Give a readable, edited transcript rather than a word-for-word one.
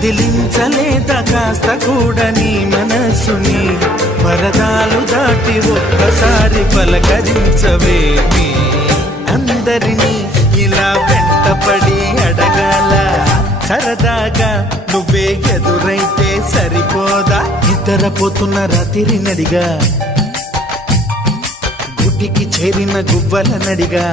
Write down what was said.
కదిలించలేదా కాస్త కూడా నీ మనసుని పరదాలు దాటి ఒక్కసారి పలకరించవేమి అందరినీ ఇలా వెంటపడి అడగాల సరదాగా నువ్వే ఎదురైతే సరిపోదా నిద్రపోతున్న రాత్రి నడిగా గుటికి చేరిన గువ్వల నడిగా